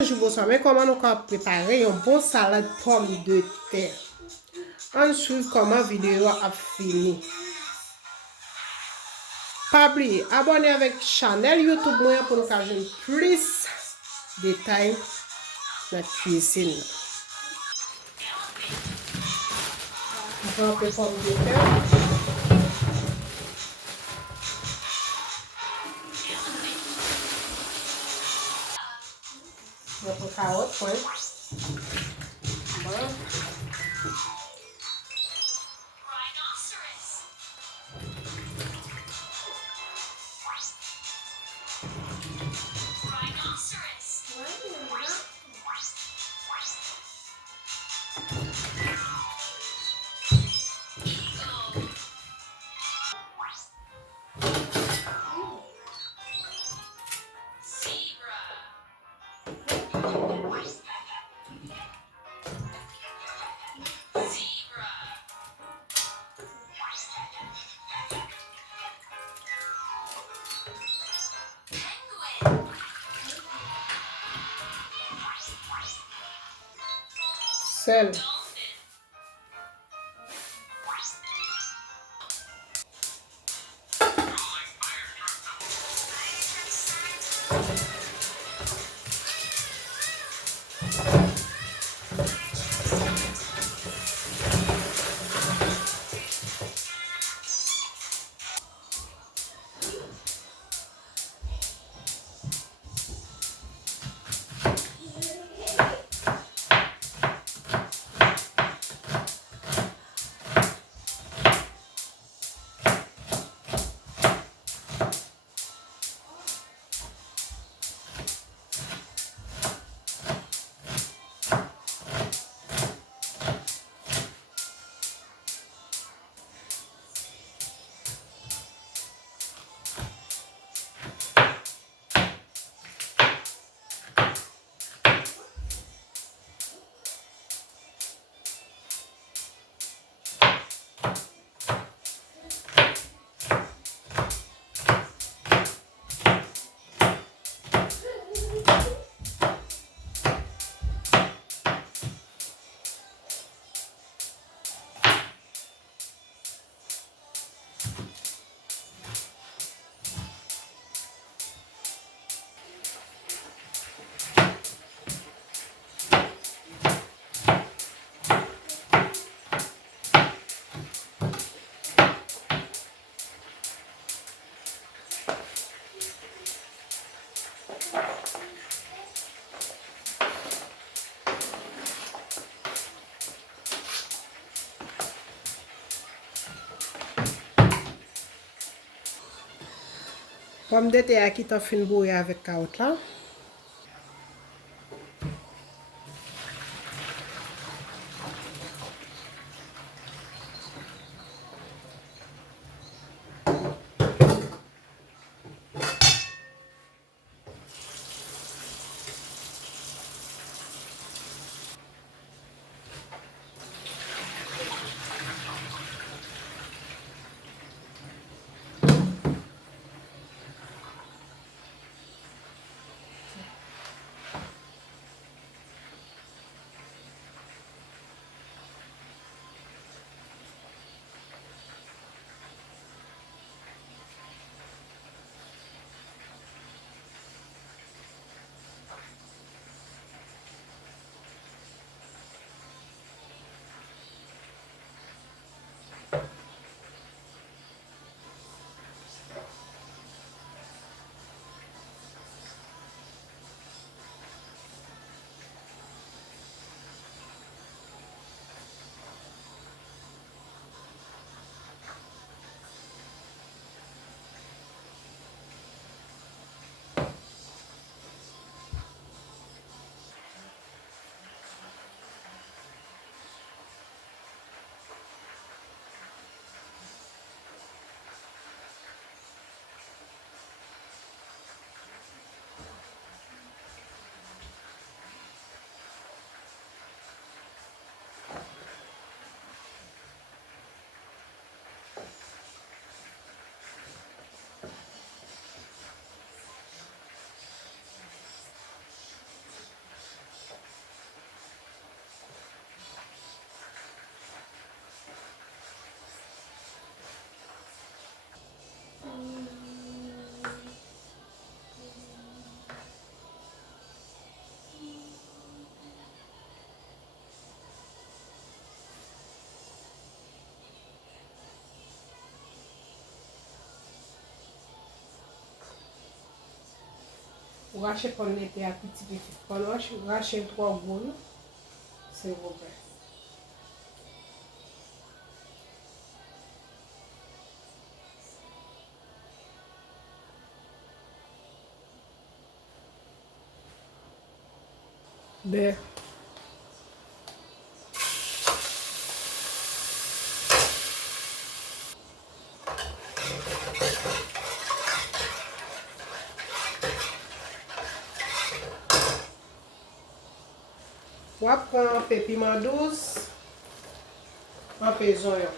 Bonsoir, mais comment nous pouvons préparer une bonne salade pomme de terre? On suit comment vidéo a fini. Pas oublier, abonnez avec channel YouTube moi pour nous avoir plus de détails dans la cuisine. On va faire pomme de terre. Notre carotte, ouais. Voilà. Sel. Pomme de terre qui t'a fait bouillir avec carotte là. Ou rache pon nete a piti. Pon rache 3 goun. S'il vous plaît. Beurre. Ou apren un peu piment douce, un peu oignon.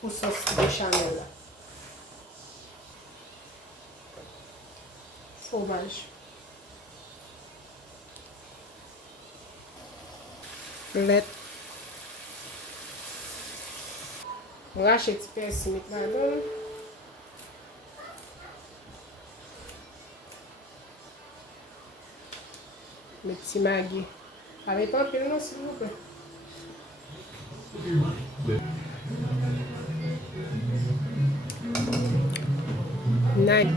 Pour sauce béchamel. Fromage. Lait. On rachète petit persil mit là-dedans. Mes petits maggi. Avec un peu non, s'il vous plaît. Nice.